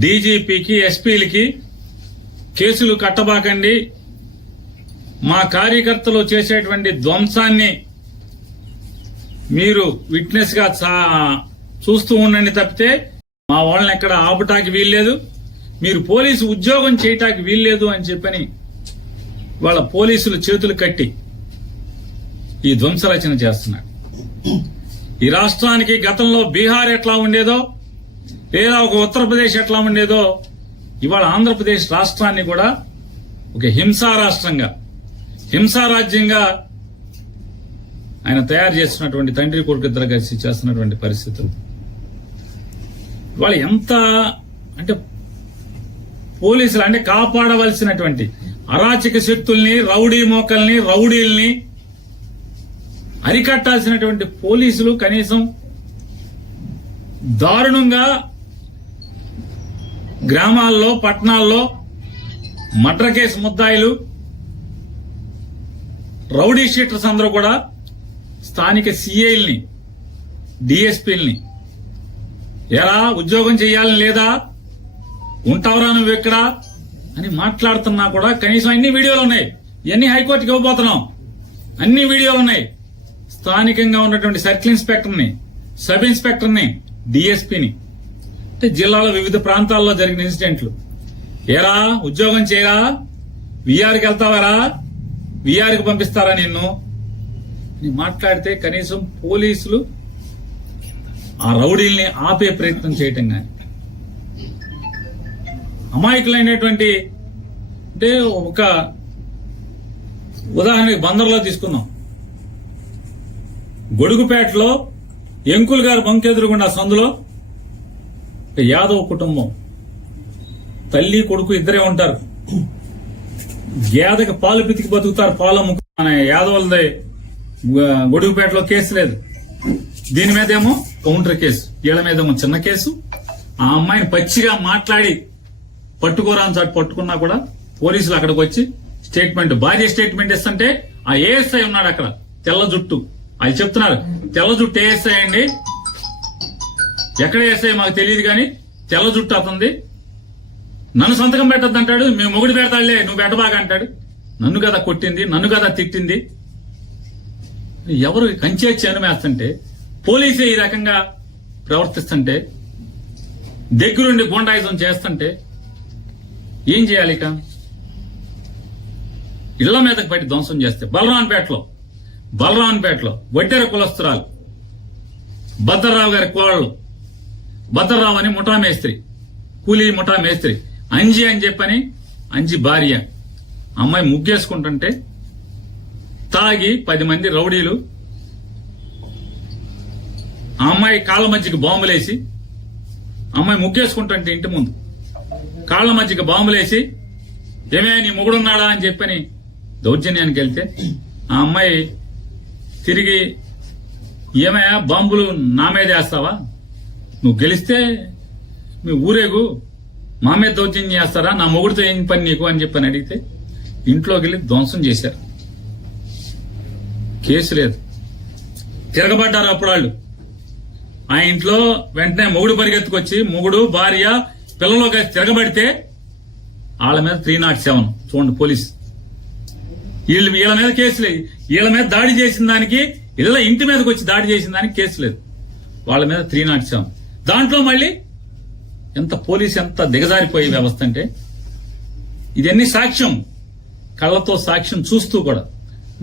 డీజీపీకి ఎస్పీలకి కేసులు కట్టబాకండి, మా కార్యకర్తలు చేసేటువంటి ధ్వంసాన్ని మీరు విట్నెస్ గా చూస్తూ ఉండండి తప్పితే మా వాళ్ళని ఎక్కడ ఆపటానికి వీల్లేదు, మీరు పోలీసు ఉద్యోగం చేయటానికి వీల్లేదు అని చెప్పని వాళ్ళ పోలీసులు చేతులు కట్టి ఈ ధ్వంసరచన చేస్తున్నారు. ఈ రాష్ట్రానికి గతంలో బీహార్ ఎట్లా ఉండేదో లేదా ఒక ఉత్తరప్రదేశ్ ఎట్లా ఉండేదో ఇవాళ ఆంధ్రప్రదేశ్ రాష్ట్రాన్ని కూడా ఒక హింసా రాష్ట్రంగా, హింసా రాజ్యంగా ఆయన తయారు చేస్తున్నటువంటి తండ్రి కొడుకు ఇద్దరు కలిసి చేస్తున్నటువంటి పరిస్థితులు వాళ్ళు ఎంత అంటే పోలీసులు అంటే కాపాడవలసినటువంటి అరాచక శక్తుల్ని, రౌడీ మోకల్ని, రౌడీల్ని అరికట్టాల్సినటువంటి పోలీసులు కనీసం దారుణంగా గ్రామాల్లో, పట్టణాల్లో మర్డర్ కేసు ముద్దాయిలు, రౌడీ షీటర్స్ అందరూ కూడా స్థానిక సీఐల్ని, డిఎస్పీల్ని ఎలా ఉద్యోగం చేయాలని లేదా, ఉంటావరా నువ్వు ఎక్కడ అని మాట్లాడుతున్నా కూడా కనీసం అన్ని వీడియోలు ఉన్నాయి. ఇవన్నీ హైకోర్టుకి ఇవ్వబోతున్నాం. అన్ని వీడియోలు ఉన్నాయి. స్థానికంగా ఉన్నటువంటి సర్కిల్ ఇన్స్పెక్టర్ని, సబ్ ఇన్స్పెక్టర్ని, డిఎస్పీని అంటే జిల్లాలో వివిధ ప్రాంతాల్లో జరిగిన ఇన్సిడెంట్లు. ఏరా ఉద్యోగం చేయరా, విఆర్కి వెళ్తావారా, విఆర్కి పంపిస్తారా నిన్ను మాట్లాడితే కనీసం పోలీసులు ఆ రౌడీల్ని ఆపే ప్రయత్నం చేయటం కానీ, అమాయకులైనటువంటి అంటే ఒక ఉదాహరణకి బందర్లో తీసుకుందాం. గొడుగుపేటలో ఎంకుల్ గారు బంకెదురుగుండా సందులో యాదవ్ కుటుంబం తల్లి కొడుకు ఇద్దరే ఉంటారు. గేదకి పాలు పితికి బతుకుతారు, పాలు అమ్ముకునే యాదవులదే గొడుగుపేటలో కేసు లేదు. దీని మీదేమో కౌంటర్ కేసు, వీళ్ళ మీదేమో చిన్న కేసు. ఆ అమ్మాయిని పచ్చిగా మాట్లాడి పట్టుకోరా అని చాటు పట్టుకున్నా కూడా పోలీసులు అక్కడికి వచ్చి స్టేట్మెంట్, భార్య స్టేట్మెంట్ ఇస్తుంటే ఆ ఏఎస్ఐ ఉన్నాడు అక్కడ, తెల్ల జుట్టు, అది చెప్తున్నారు తెల్ల జుట్టు ఏఎస్ఐ అండి, ఎక్కడ ఏఎస్ఐ మాకు తెలియదు కానీ తెల్ల జుట్టు అతంది, నన్ను సంతకం పెట్టద్దు అంటాడు, మేము మొగుడు పెడతాడులే నువ్వు పెట్టబాగా అంటాడు. నన్ను కదా కొట్టింది, నన్ను కదా తిట్టింది. ఎవరు కంచే చేనుమేస్తుంటే పోలీసే ఈ రకంగా ప్రవర్తిస్తుంటే, దగ్గరుండి గూండాయిజం చేస్తుంటే ఏం చేయాలి? ఇక ఇళ్ల మీదకి పట్టి ధ్వంసం చేస్తే బలరాన్పేటలో వడ్డెర కులస్తురాలు భద్రరావు గారి కోడలు, భద్రరావు అని ముఠా మేస్త్రి, కూలీ ముఠా మేస్త్రి, అంజి అని చెప్పని అంజి భార్య అమ్మాయి ముగ్గేసుకుంటుంటే తాగి 10 మంది రౌడీలు ఆ అమ్మాయి కాళ్ళ మధ్యకి బాంబులేసి, అమ్మాయి ముగ్గేసుకుంటుంటే ఇంటి ముందు కాళ్ల మధ్యకి బాంబులేసి ఏమే నీ మొగుడున్నాడా అని చెప్పని దౌర్జన్యానికి వెళ్తే ఆ అమ్మాయి తిరిగి ఏమయ్యా బాంబులు నా మీద వేస్తావా, నువ్వు గెలిస్తే మీ ఊరేగు మా మీద దౌర్జన్యం చేస్తారా, నా మొగుడితో ఏం పని నీకు అని చెప్పని అడిగితే ఇంట్లోకి వెళ్ళి ధ్వంసం చేశారు. కేసు లేదు, తిరగబడ్డారు అప్పుడు వాళ్ళు. ఆ ఇంట్లో వెంటనే మొగుడు పరిగెత్తుకొచ్చి మొగుడు భార్య పిల్లలు కలిసి తిరగబడితే వాళ్ళ మీద 307 చూడండి పోలీసు. వీళ్ళ మీద కేసు లేదు, వీళ్ళ మీద దాడి చేసిన దానికి, ఇళ్ళ ఇంటి మీదకి వచ్చి దాడి చేసిన దానికి కేసు లేదు, వాళ్ళ మీద 307. దాంట్లో మళ్ళీ ఎంత పోలీసు ఎంత దిగజారిపోయే వ్యవస్థ అంటే ఇదన్నీ సాక్ష్యం, కళ్లతో సాక్ష్యం చూస్తూ కూడా.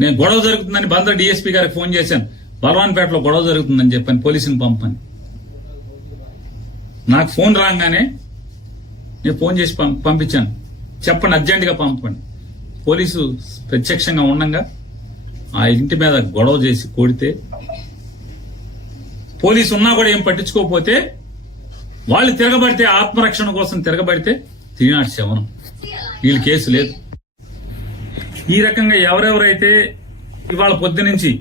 నేను గొడవ జరుగుతుందని బందర్ డిఎస్పీ గారికి ఫోన్ చేశాను, బలవాన్పేటలో గొడవ జరుగుతుందని చెప్పాను, పోలీసుని పంపని. నాకు ఫోన్ రాగానే నేను ఫోన్ చేసి పంపించాను, చెప్పండి అర్జెంటుగా పంపండి. పోలీసు ప్రత్యక్షంగా ఉండగా ఆ ఇంటి మీద గొడవ చేసి కొడితే, పోలీసు ఉన్నా కూడా ఏం పట్టించుకోకపోతే, వాళ్ళు తిరగబడితే ఆత్మరక్షణ కోసం తిరగబడితే 307. వీళ్ళు కేసు లేదు. ఈ రకంగా ఎవరెవరైతే ఇవాళ పొద్దునుంచి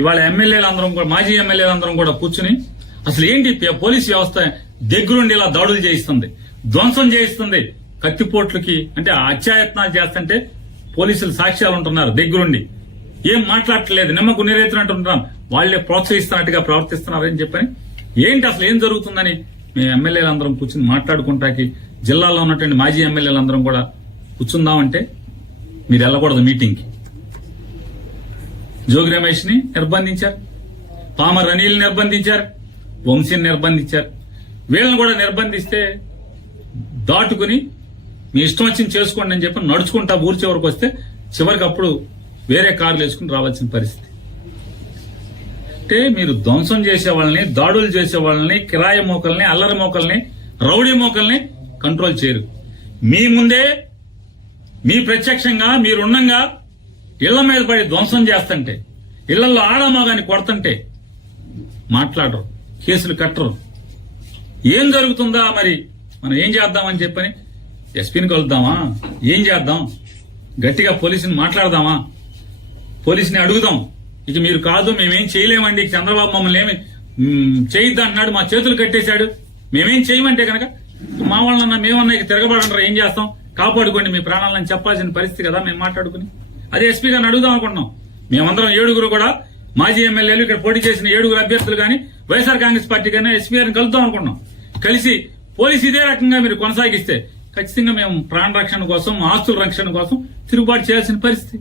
ఇవాళ ఎమ్మెల్యేలందరం కూడా, మాజీ ఎమ్మెల్యేలందరం కూడా కూర్చుని అసలు ఏంటి పోలీసు వ్యవస్థ దగ్గరుండి ఇలా దాడులు చేయిస్తుంది, ధ్వంసం చేయిస్తుంది, కత్తిపోట్లకి అంటే అత్యాయత్నాలు చేస్తుంటే పోలీసులు సాక్ష్యాలు ఉంటున్నారు దగ్గరుండి, ఏం మాట్లాడట్లేదు, నిమ్మకు నీరెత్తినట్టు ఉంటున్నాం, వాళ్లే ప్రోత్సహిస్తున్నట్టుగా ప్రవర్తిస్తున్నారని చెప్పని ఏంటి అసలు ఏం జరుగుతుందని మేము ఎమ్మెల్యేలు అందరం కూర్చుని మాట్లాడుకుంటాకి జిల్లాలో ఉన్నటువంటి మాజీ ఎమ్మెల్యేలు అందరం కూడా కూర్చుందామంటే మీరు వెళ్ళకూడదు మీటింగ్కి. జోగి రమేష్ ని నిర్బంధించారు, పామర్ అనిల్ నిర్బంధించారు, వంశీని నిర్బంధించారు. వీళ్ళని కూడా నిర్బంధిస్తే దాటుకుని మీ ఇష్టం వచ్చింది చేసుకోండి అని చెప్పి నడుచుకుంటా ఊరి చివరికి వస్తే చివరికి అప్పుడు వేరే కార్లు వేసుకుని రావాల్సిన పరిస్థితి. అంటే మీరు ధ్వంసం చేసే వాళ్ళని, దాడులు చేసే వాళ్ళని, కిరాయి మోకల్ని, అల్లరి మోకల్ని, రౌడీ మోకల్ని కంట్రోల్ చేయరు. మీ ముందే మీ ప్రత్యక్షంగా మీరున్నంగా ఇళ్ల మీద పడి ధ్వంసం చేస్తుంటే, ఇళ్లలో ఆడమగాని కొడుతుంటే మాట్లాడరు, కేసులు కట్టరు. ఏం జరుగుతుందా మరి మనం ఏం చేద్దామని చెప్పని ఎస్పీని కలుద్దామా, ఏం చేద్దాం, గట్టిగా పోలీసుని మాట్లాడదామా, పోలీసుని అడుగుదాం. ఇక మీరు కాదు మేమేం చేయలేమండి, చంద్రబాబు మమ్మల్ని ఏమి చేయొద్దు అంటున్నాడు, మా చేతులు కట్టేశాడు, మేమేం చేయమంటే కనుక మా వాళ్ళన్నా మేమన్నా ఇక తిరగబడంటారా, ఏం చేస్తాం, కాపాడుకోండి మీ ప్రాణాలని చెప్పాల్సిన పరిస్థితి కదా మేము మాట్లాడుకుని. అదే ఎస్పీ గారిని అడుగుదాం అనుకుంటున్నాం. మేమందరం 7 కూడా మాజీ ఎమ్మెల్యేలు, ఇక్కడ పోటీ చేసిన 7 అభ్యర్థులు కానీ వైఎస్ఆర్ కాంగ్రెస్ పార్టీ కానీ ఎస్పీ గారిని కలుద్దాం అనుకున్నాం. కలిసి పోలీసు ఇదే రకంగా మీరు కొనసాగిస్తే ఖచ్చితంగా మేము ప్రాణ రక్షణ కోసం, ఆస్తుల రక్షణ కోసం తిరుగుబాటు చేయాల్సిన పరిస్థితి.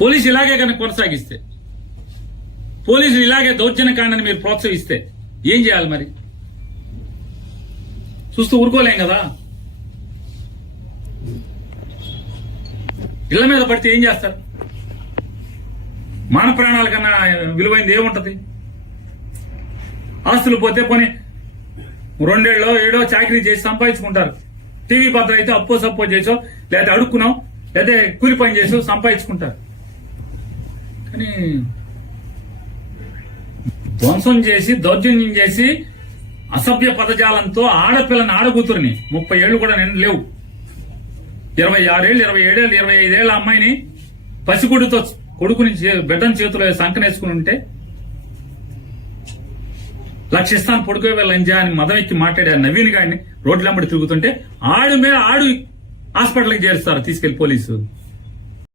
పోలీసు ఇలాగే కనుక కొనసాగిస్తే, పోలీసులు ఇలాగే దౌర్జన్యకాండని మీరు ప్రోత్సహిస్తే ఏం చేయాలి మరి? చూస్తూ ఊరుకోలేం కదా. ఇళ్ల మీద పడితే ఏం చేస్తారు? మాన ప్రాణాల కన్నా విలువైంది ఏముంటది? ఆస్తులు పోతే పోనీ 2 ఏళ్ళో 7 చాకరీ చేసి సంపాదించుకుంటారు. టీవీ పాత్ర అయితే అప్పో సప్పో చేసో, లేదా అడుక్కున్నాం, లేదా కూలి పని చేసో సంపాదించుకుంటారు. కానీ ధ్వంసం చేసి, దౌర్జన్యం చేసి, అసభ్య పదజాలంతో ఆడపిల్లని, ఆడకూతురిని 30 ఏళ్లు కూడా నేను లేవు, 26 ఏళ్ళు, 27 ఏళ్ళు, 25 ఏళ్ల అమ్మాయిని పసిగుడితో కొడుకుని బిడ్డని చేతిలో సంకనేసుకుని ఉంటే లక్షిస్తాను పొడుకో లంజా అని మదం ఎక్కి మాట్లాడారు నవీన్ గారిని రోడ్లెంబడి తిరుగుతుంటే ఆడు హాస్పిటల్కి చేరుస్తారు తీసుకెళ్లి పోలీసు.